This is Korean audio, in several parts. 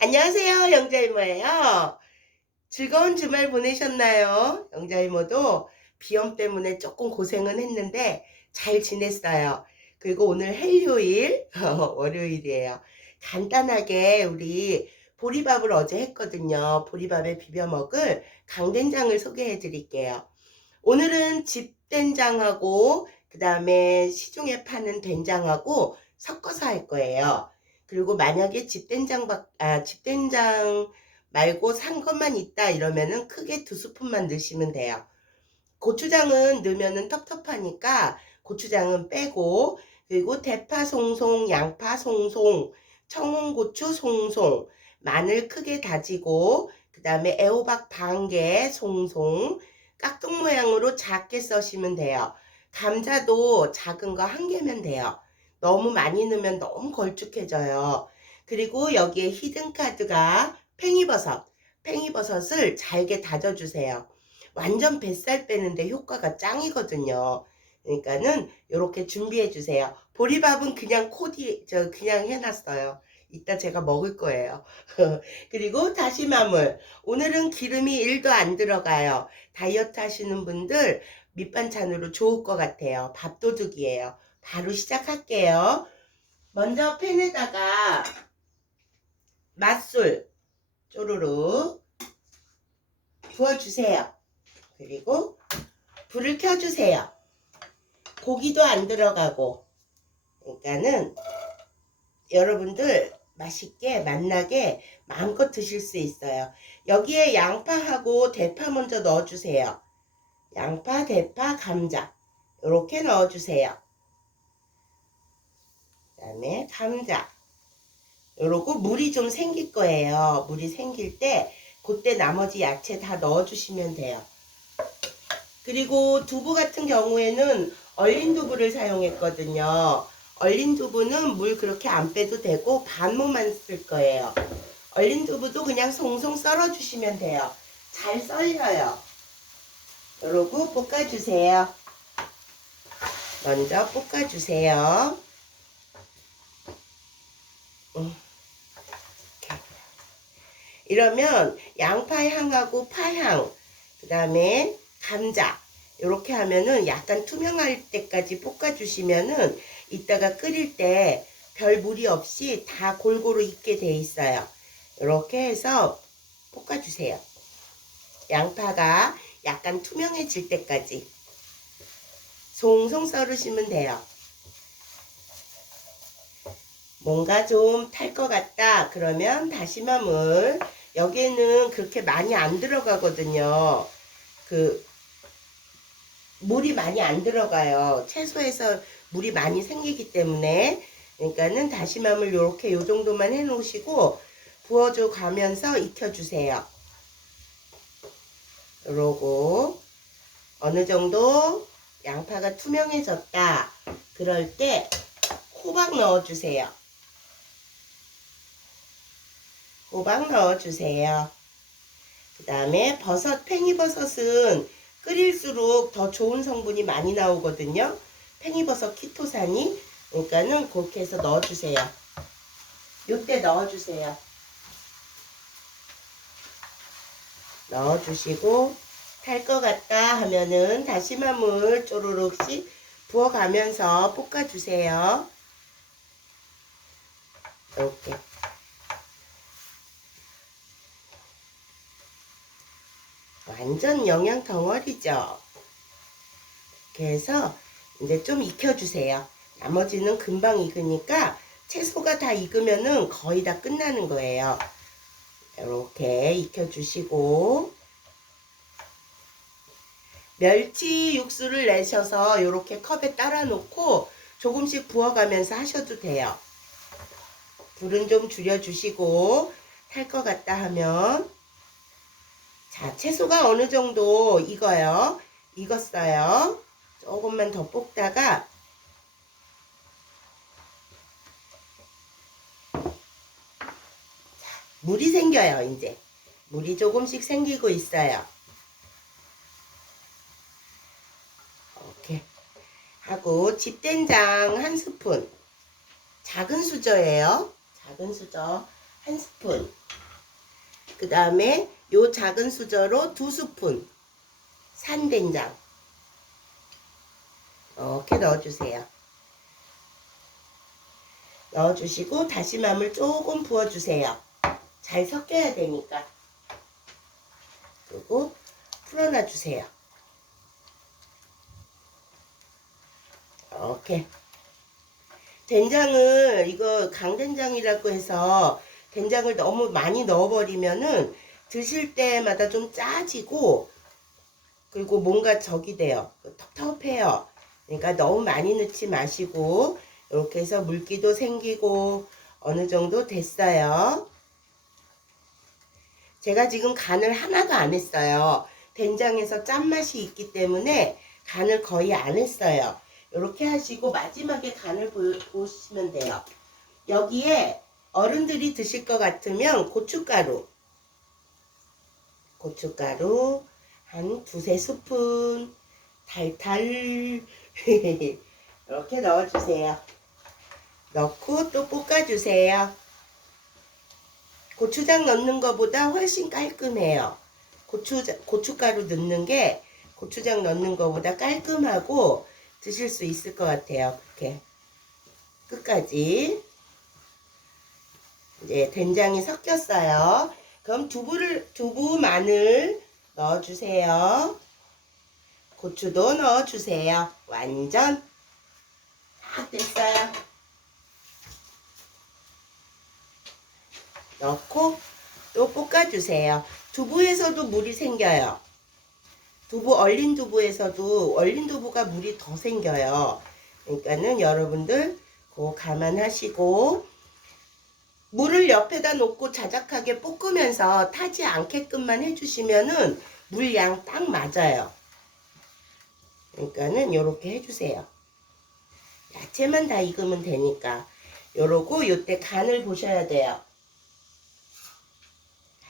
안녕하세요, 영자이모예요. 즐거운 주말 보내셨나요? 영자이모도 비염 때문에 조금 고생은 했는데 잘 지냈어요. 그리고 오늘 헬요일, 월요일이에요. 간단하게 우리 보리밥을 어제 했거든요. 보리밥에 비벼 먹을 강된장을 소개해 드릴게요. 오늘은 집된장하고 그 다음에 시중에 파는 된장하고 섞어서 할 거예요. 그리고 만약에 집된장 박, 아, 집된장 말고 산 것만 있다 이러면은 크게 두 스푼만 넣으시면 돼요. 고추장은 넣으면은 텁텁하니까 고추장은 빼고 그리고 대파 송송, 양파 송송, 청홍고추 송송, 마늘 크게 다지고 그 다음에 애호박 반 개 송송, 깍둑 모양으로 작게 써시면 돼요. 감자도 작은 거 한 개면 돼요. 너무 많이 넣으면 너무 걸쭉해져요. 그리고 여기에 히든카드가 팽이버섯, 팽이버섯을 잘게 다져주세요. 완전 뱃살 빼는데 효과가 짱이거든요. 그러니까는 이렇게 준비해 주세요. 보리밥은 그냥 코디 저 그냥 해놨어요. 이따 제가 먹을 거예요. 그리고 다시마물. 오늘은 기름이 1도 안 들어가요. 다이어트 하시는 분들 밑반찬으로 좋을 것 같아요. 밥도둑이에요. 바로 시작할게요. 먼저 팬에다가 맛술 쪼르르 부어주세요. 그리고 불을 켜주세요. 고기도 안 들어가고 그러니까는 여러분들 맛있게 맛나게 마음껏 드실 수 있어요. 여기에 양파하고 대파 먼저 넣어주세요. 양파, 대파, 감자 이렇게 넣어주세요. 그 다음에 감자 요러고 물이 좀 생길 거예요. 물이 생길 때 그때 나머지 야채 다 넣어 주시면 돼요. 그리고 두부 같은 경우에는 얼린 두부를 사용했거든요. 얼린 두부는 물 그렇게 안 빼도 되고 반모만 쓸 거예요. 얼린 두부도 그냥 송송 썰어 주시면 돼요. 잘 썰려요. 그러고 볶아주세요. 먼저 볶아주세요. 음, 이렇게. 이러면 양파 향하고 파향, 그 다음에 감자 이렇게 하면은 약간 투명할 때까지 볶아주시면은 이따가 끓일 때 별 무리 없이 다 골고루 익게 돼 있어요. 이렇게 해서 볶아주세요. 양파가 약간 투명해질 때까지 송송 썰으시면 돼요. 뭔가 좀 탈 것 같다 그러면 다시마물 여기에는 그렇게 많이 안 들어가거든요. 그 물이 많이 안 들어가요. 채소에서 물이 많이 생기기 때문에 그러니까는 다시마물 요렇게 요 정도만 해 놓으시고 부어줘 가면서 익혀주세요. 요러고 어느 정도 양파가 투명해졌다. 그럴 때 호박 넣어주세요. 호박 넣어주세요. 그 다음에 버섯, 팽이버섯은 끓일수록 더 좋은 성분이 많이 나오거든요. 팽이버섯 키토산이. 그러니까는 그렇게 해서 넣어주세요. 요때 넣어주세요. 넣어주시고 탈 것 같다 하면은 다시마물 쪼르륵씩 부어가면서 볶아주세요. 이렇게. 완전 영양 덩어리죠. 해서 이제 좀 익혀주세요. 나머지는 금방 익으니까 채소가 다 익으면은 거의 다 끝나는 거예요. 이렇게 익혀주시고 멸치 육수를 내셔서 이렇게 컵에 따라 놓고 조금씩 부어가면서 하셔도 돼요. 불은 좀 줄여주시고 탈 것 같다 하면 자 채소가 어느 정도 익어요. 익었어요. 조금만 더 볶다가 물이 생겨요, 이제. 물이 조금씩 생기고 있어요. 이렇게 하고 집된장 한 스푼. 작은 수저예요. 작은 수저 한 스푼. 그 다음에 요 작은 수저로 두 스푼 산된장 이렇게 넣어주세요. 넣어주시고 다시마물 조금 부어주세요. 잘 섞여야 되니까. 그리고 풀어놔 주세요. 이렇게. 된장을 이거 강된장이라고 해서 된장을 너무 많이 넣어버리면은 드실 때마다 좀 짜지고 그리고 뭔가 적이 돼요. 텁텁해요. 그러니까 너무 많이 넣지 마시고 이렇게 해서 물기도 생기고 어느 정도 됐어요. 제가 지금 간을 하나도 안 했어요. 된장에서 짠맛이 있기 때문에 간을 거의 안 했어요. 이렇게 하시고 마지막에 간을 보, 보시면 돼요. 여기에 어른들이 드실 것 같으면 고춧가루 고춧가루 한 두세 스푼 달달 이렇게 넣어주세요. 넣고 또 볶아주세요. 고추장 넣는 것보다 훨씬 깔끔해요. 고추, 고춧가루 넣는 게 고추장 넣는 것보다 깔끔하고 드실 수 있을 것 같아요. 그렇게 끝까지 이제 된장이 섞였어요. 그럼 두부를 두부 마늘 넣어주세요. 고추도 넣어주세요. 완전 다 됐어요. 넣고 또 볶아주세요. 두부에서도 물이 생겨요. 두부 얼린 두부에서도 얼린 두부가 물이 더 생겨요. 그러니까는 여러분들 그거 감안하시고 물을 옆에다 놓고 자작하게 볶으면서 타지 않게끔만 해주시면은 물양 딱 맞아요. 그러니까는 요렇게 해주세요. 야채만 다 익으면 되니까 요러고 요때 간을 보셔야 돼요.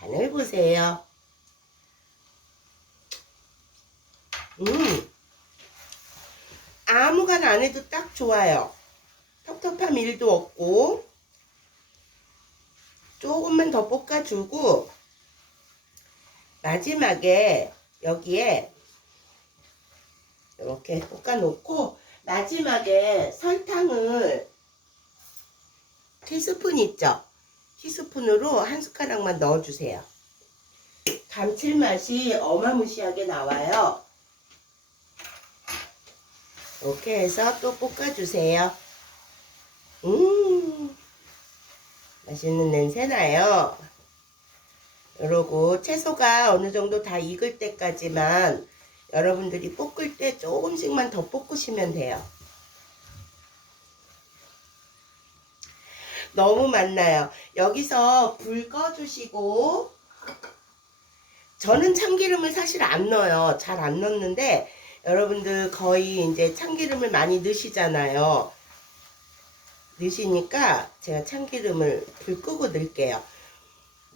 간을 보세요. 음, 아무 간 안 해도 딱 좋아요. 텁텁함 일도 없고 조금만 더 볶아주고 마지막에 여기에 이렇게 볶아놓고 마지막에 설탕을 티스푼 있죠? 티스푼으로 한 숟가락만 넣어주세요. 감칠맛이 어마무시하게 나와요. 이렇게 해서 또 볶아주세요. 음, 맛있는 냄새 나요. 이러고 채소가 어느 정도 다 익을 때까지만 여러분들이 볶을 때 조금씩만 더 볶으시면 돼요. 너무 많나요? 여기서 불 꺼주시고 저는 참기름을 사실 안 넣어요. 잘 안 넣는데 여러분들 거의 이제 참기름을 많이 넣으시잖아요. 넣으시니까 제가 참기름을 불 끄고 넣을게요.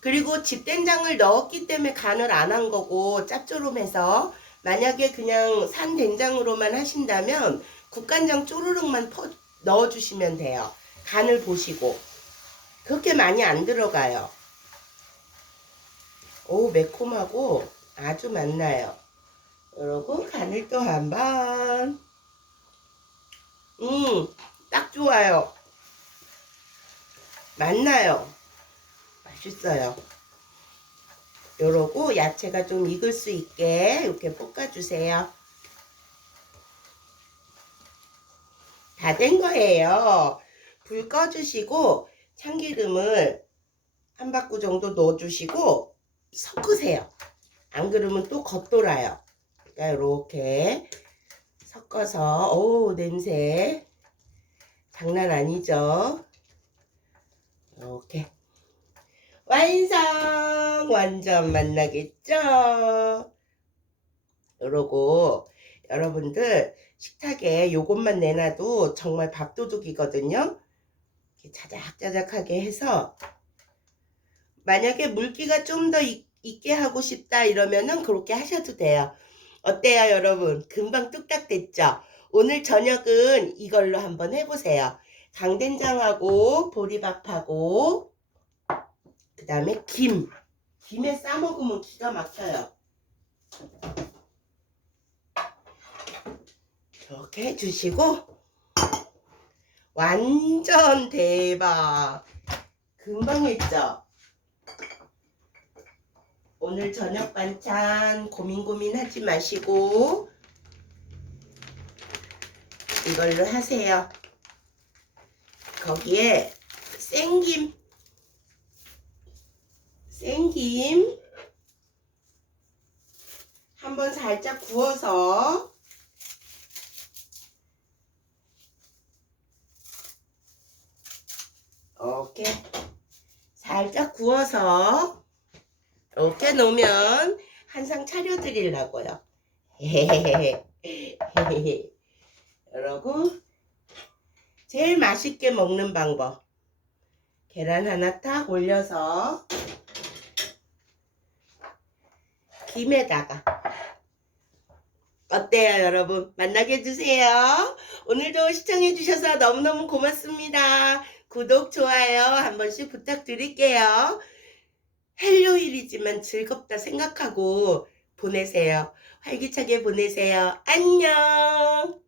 그리고 집된장을 넣었기 때문에 간을 안 한 거고 짭조름해서 만약에 그냥 산 된장으로만 하신다면 국간장 쪼르륵만 퍼, 넣어주시면 돼요. 간을 보시고 그렇게 많이 안 들어가요. 오 매콤하고 아주 맛나요. 그러고 간을 또 한번 음 딱 좋아요. 맛나요. 맛있어요. 요러고 야채가 좀 익을 수 있게 이렇게 볶아주세요. 다 된 거예요. 불 꺼주시고 참기름을 한 바구 정도 넣어주시고 섞으세요. 안 그러면 또 겉돌아요. 그러니까 이렇게 섞어서 오 냄새 장난 아니죠? 이렇게 완성! 완전 맛나겠죠? 이러고 여러분들 식탁에 요것만 내놔도 정말 밥도둑이거든요. 이렇게 자작자작하게 해서 만약에 물기가 좀 더 있게 하고 싶다 이러면은 그렇게 하셔도 돼요. 어때요 여러분? 금방 뚝딱 됐죠? 오늘 저녁은 이걸로 한번 해보세요. 강된장하고 보리밥하고 그 다음에 김 김에 싸 먹으면 기가 막혀요. 이렇게 해주시고 완전 대박. 금방 했죠? 오늘 저녁 반찬 고민 고민 하지 마시고 이걸로 하세요. 거기에 생김 생김 한번 살짝 구워서 이렇게 살짝 구워서 이렇게 놓으면 한상 차려 드리려고요. 이러고 제일 맛있게 먹는 방법. 계란 하나 탁 올려서 김에다가. 어때요 여러분? 만나게 해주세요. 오늘도 시청해 주셔서 너무너무 고맙습니다. 구독 좋아요 한 번씩 부탁드릴게요. 헬로일이지만 즐겁다 생각하고 보내세요. 활기차게 보내세요. 안녕